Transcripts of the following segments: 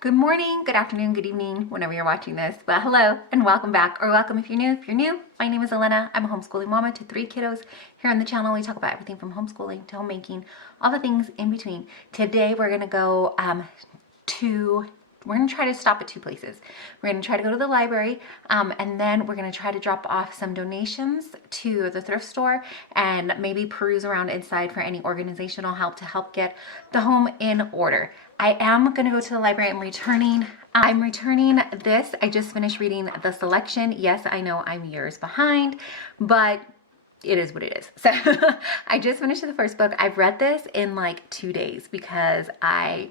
Good morning, good afternoon, good evening, whenever you're watching this. But hello and welcome back, or welcome if you're new. If you're new, my name is Elena. I'm a homeschooling mama to 3 kiddos. Here on the channel, we talk about everything from homeschooling to homemaking, all the things in between. Today, we're gonna go we're gonna try to stop at 2 places. We're gonna try to go to the library, and then we're gonna try to drop off some donations to the thrift store and maybe peruse around inside for any organizational help to help get the home in order. I am gonna go to the library. I'm returning this. I just finished reading The Selection. Yes, I know I'm years behind, but it is what it is. So I just finished the first book. I've read this in like 2 days because I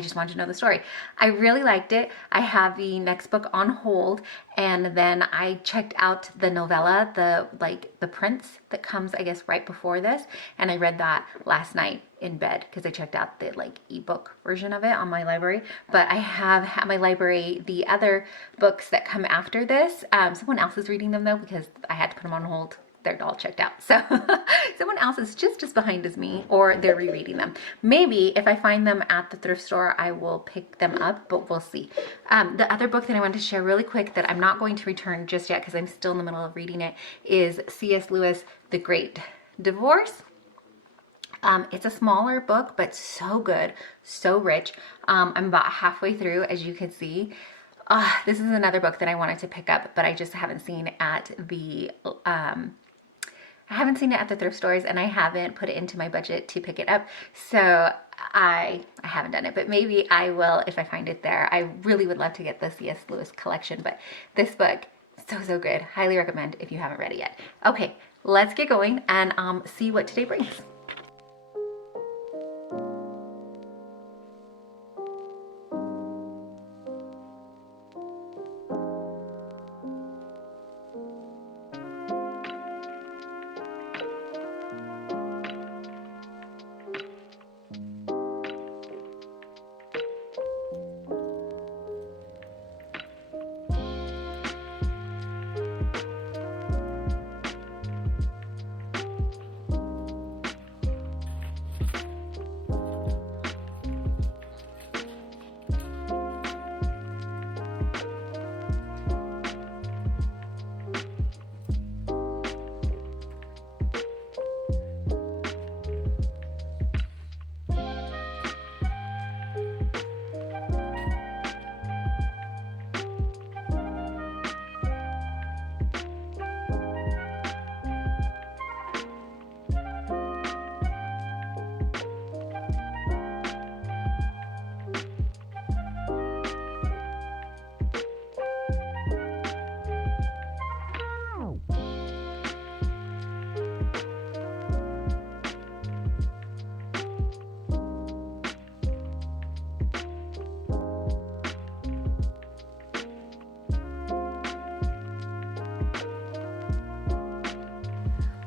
just wanted to know the story. I really liked it. I have the next book on hold, and then I checked out the novella, the Prince that comes, I guess, right before this, and I read that last night in bed because I checked out the ebook version of it on my library. But I have at my library the other books that come after this. Someone else is reading them though because I had to put them on hold. They're all checked out. So someone else is just as behind as me, or they're rereading them. Maybe if I find them at the thrift store, I will pick them up, but we'll see. The other book that I wanted to share really quick that I'm not going to return just yet because I'm still in the middle of reading it is C.S. Lewis, The Great Divorce. It's a smaller book, but so good, so rich. I'm about halfway through, as you can see. This is another book that I wanted to pick up, but I just haven't seen at the thrift stores, and I haven't put it into my budget to pick it up. So I haven't done it, but maybe I will if I find it there. I really would love to get the C.S. Lewis collection, but this book, so good. Highly recommend if you haven't read it yet. Okay, let's get going and see what today brings.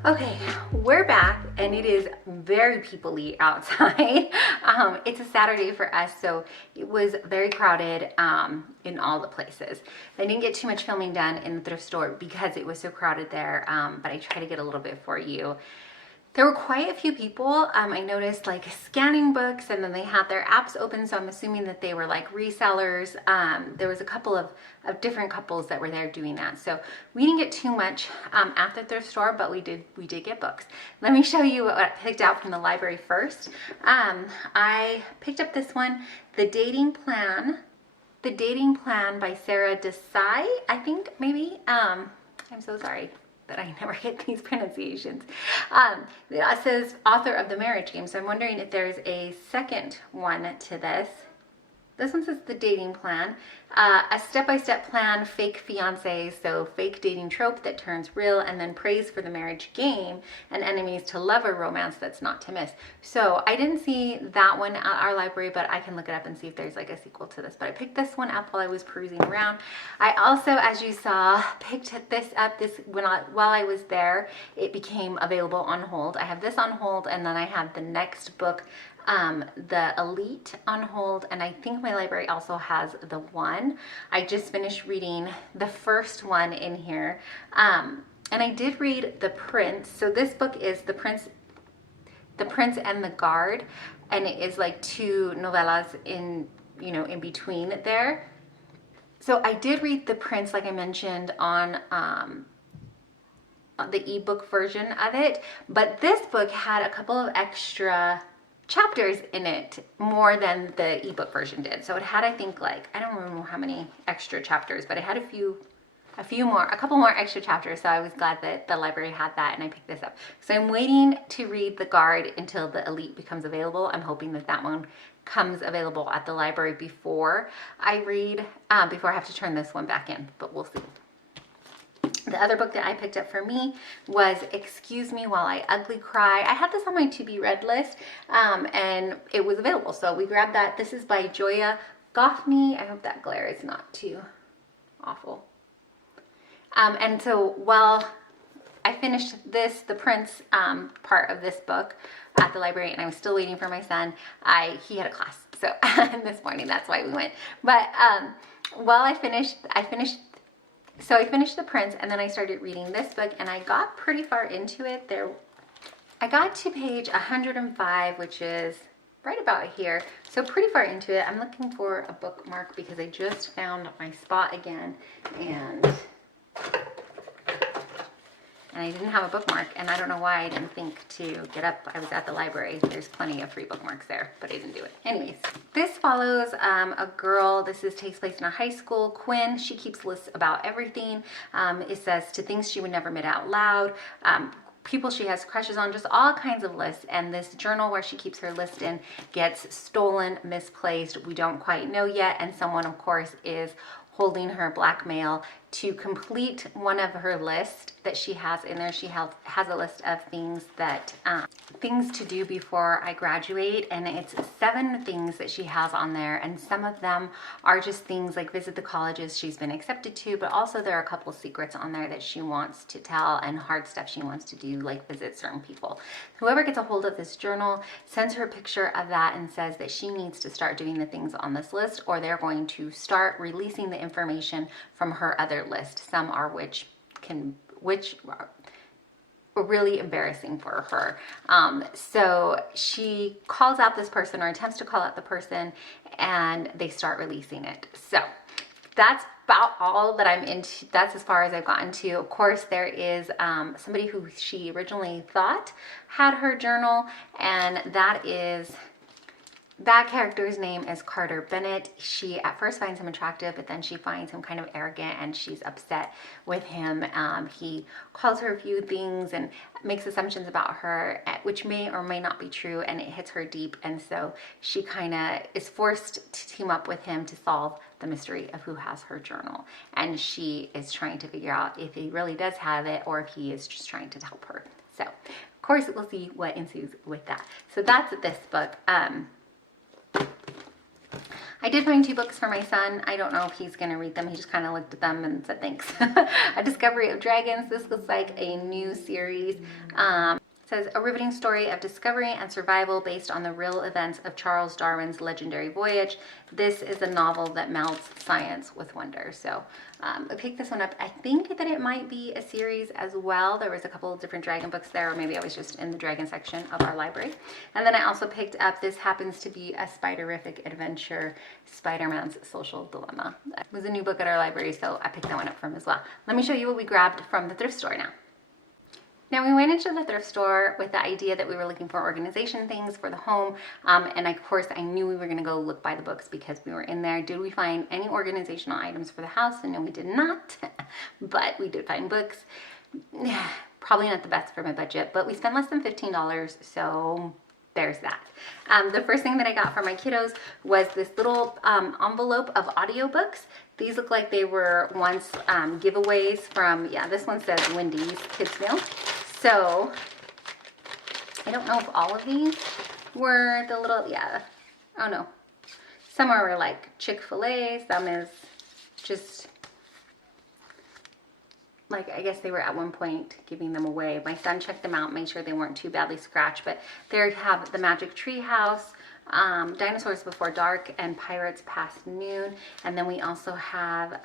Okay, we're back and it is very people-y outside. It's a Saturday for us, so it was very crowded in all the places. I didn't get too much filming done in the thrift store because it was so crowded there, but I tried to get a little bit for you. There were quite a few people. I noticed scanning books, and then they had their apps open, so I'm assuming that they were resellers. There was a couple of different couples that were there doing that. So we didn't get too much at the thrift store, but we did get books. Let me show you what I picked out from the library first. I picked up this one, The Dating Plan by Sarah Desai, I think, maybe. I'm so sorry that I never get these pronunciations. It says author of The Marriage Game, so I'm wondering if there's a second one to this. This one says The Dating Plan. A step-by-step plan, fake fiancés, so fake dating trope that turns real, and then praise for the marriage game and enemies to lover romance that's not to miss. So I didn't see that one at our library, but I can look it up and see if there's a sequel to this. But I picked this one up while I was perusing around. I also, as you saw, picked this up while I was there. It became available on hold. I have this on hold, and then I have the next book, the Elite, on hold, and I think my library also has the one. I just finished reading the first one in here, and I did read The Prince. So this book is The Prince and the Guard, and it is 2 novellas in you know, in between there. So I did read the prints, like I mentioned, on the ebook version of it, but this book had a couple of extra chapters in it, more than the ebook version did. So it had, I think, like, I don't remember how many extra chapters, but it had a couple more extra chapters. So I was glad that the library had that and I picked this up. So I'm waiting to read The Guard until the Elite becomes available. I'm hoping that that one comes available at the library before I read, before I have to turn this one back in, but we'll see. The other book that I picked up for me was Excuse Me While I Ugly Cry. I had this on my to-be-read list, and it was available, so we grabbed that. This is by Joya Goffney. I hope that glare is not too awful. And so while I finished the Prince part of this book at the library, and I was still waiting for my son, he had a class, so this morning, that's why we went. But while I finished the Prince, and then I started reading this book, and I got pretty far into it. I got to page 105, which is right about here, so pretty far into it. I'm looking for a bookmark because I just found my spot again, and I didn't have a bookmark, and I don't know why I didn't think to get up. I was at the library. There's plenty of free bookmarks there, but I didn't do it. Anyways, this follows a girl. Takes place in a high school. Quinn, she keeps lists about everything. It says to things she would never admit out loud, people she has crushes on, just all kinds of lists. And this journal where she keeps her list in gets stolen, misplaced. We don't quite know yet. And someone, of course, is holding her blackmail to complete one of her lists that she has in there. She has a list of things to do before I graduate, and it's 7 things that she has on there, and some of them are just things like visit the colleges she's been accepted to, but also there are a couple secrets on there that she wants to tell and hard stuff she wants to do, like visit certain people. Whoever gets a hold of this journal sends her a picture of that and says that she needs to start doing the things on this list, or they're going to start releasing the information from her other list. Some are which are really embarrassing for her. So she calls out this person, or attempts to call out the person, and they start releasing it. So that's about all that I'm into. That's as far as I've gotten to. Of course, there is somebody who she originally thought had her journal, and that character's name is Carter Bennett. She at first finds him attractive, but then she finds him kind of arrogant, and she's upset with him. He calls her a few things and makes assumptions about her, which may or may not be true, and it hits her deep. And so she kind of is forced to team up with him to solve the mystery of who has her journal. And she is trying to figure out if he really does have it, or if he is just trying to help her. So, of course, we'll see what ensues with that. So that's this book. I did find 2 books for my son. I don't know if he's going to read them. He just kind of looked at them and said thanks. A Discovery of Dragons. This looks like a new series. It says a riveting story of discovery and survival based on the real events of Charles Darwin's legendary voyage. This is a novel that melds science with wonder. So I picked this one up. I think that it might be a series as well. There was a couple of different dragon books there, or maybe I was just in the dragon section of our library. And then I also picked up, this happens to be a Spiderific adventure, Spider-Man's Social Dilemma. It was a new book at our library, so I picked that one up from as well. Let me show you what we grabbed from the thrift store now. Now, we went into the thrift store with the idea that we were looking for organization things for the home, and of course I knew we were going to go look by the books because we were in there. Did we find any organizational items for the house? And no, we did not, but we did find books. Probably not the best for my budget, but we spent less than $15, so there's that. The first thing that I got for my kiddos was this little envelope of audiobooks. These look like they were once giveaways from, yeah, this one says Wendy's Kids Meal. So I don't know if all of these were the little, yeah, oh no. Some are like Chick-fil-A, some is just like, I guess they were at one point giving them away. My son checked them out, made sure they weren't too badly scratched, but there you have The Magic Tree House, Dinosaurs Before Dark, and Pirates Past Noon. And then we also have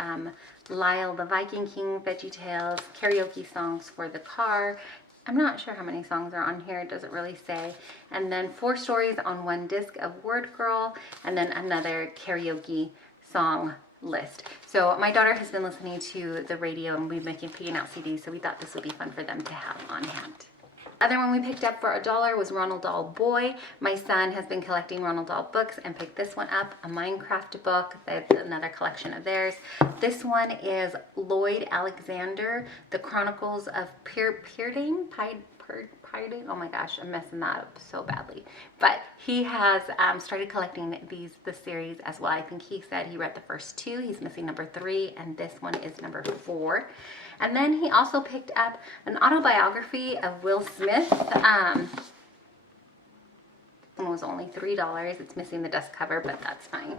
Lyle the Viking King, Veggie Tales, Karaoke Songs for the Car, I'm not sure how many songs are on here. It doesn't really say. And then 4 stories on 1 disc of Word Girl, and then another karaoke song list. So my daughter has been listening to the radio, and we've been picking out CDs, so we thought this would be fun for them to have on hand. Other one we picked up for $1 was Ronald Dahl Boy. My son has been collecting Ronald Dahl books and picked this one up, a Minecraft book. That's another collection of theirs. This one is Lloyd Alexander, The Chronicles of Pyrdain. Oh my gosh, I'm messing that up so badly. But he has started collecting the series as well. I think he said he read the first 2. He's missing number 3, and this one is number 4. And then he also picked up an autobiography of Will Smith. It was only $3. It's missing the dust cover, but that's fine.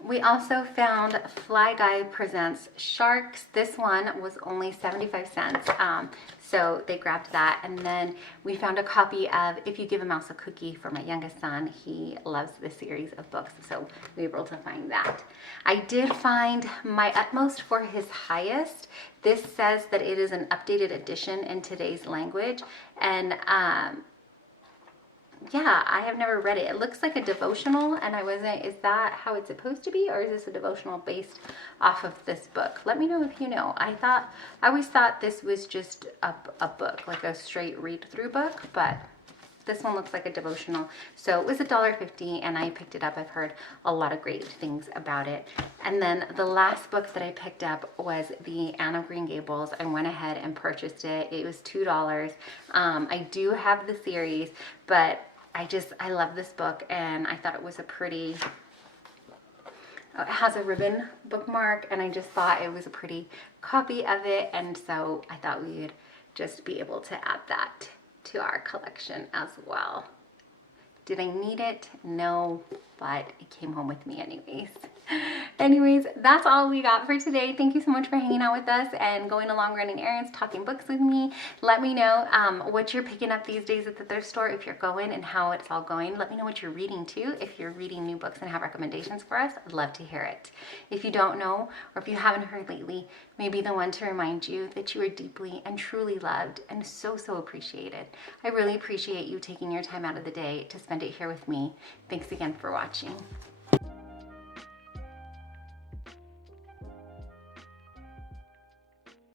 We also found Fly Guy Presents Sharks. This one was only 75 cents, so they grabbed that. And then we found a copy of If You Give a Mouse a Cookie for my youngest son. He loves this series of books, so we were able to find that. I did find My Utmost for His Highest. This says that it is an updated edition in today's language, and yeah, I have never read it. It looks like a devotional, and I wasn't, is that how it's supposed to be, or is this a devotional based off of this book? Let me know if you know. I always thought this was just a book, like a straight read through book, but this one looks like a devotional. So it was $1.50, and I picked it up. I've heard a lot of great things about it. And then the last book that I picked up was the Anne of Green Gables. I went ahead and purchased it. It was $2. I do have the series, but I love this book, and I thought it was a pretty, it has a ribbon bookmark, and I just thought it was a pretty copy of it, and so I thought we would just be able to add that to our collection as well. Did I need it? No, but it came home with me anyways. Anyways, that's all we got for today. Thank you so much for hanging out with us and going along running errands, talking books with me. Let me know what you're picking up these days at the thrift store, if you're going, and how it's all going. Let me know what you're reading too. If you're reading new books and have recommendations for us, I'd love to hear it. If you don't know, or if you haven't heard lately, maybe the one to remind you that you are deeply and truly loved and so appreciated. I really appreciate you taking your time out of the day to spend it here with me. Thanks again for watching.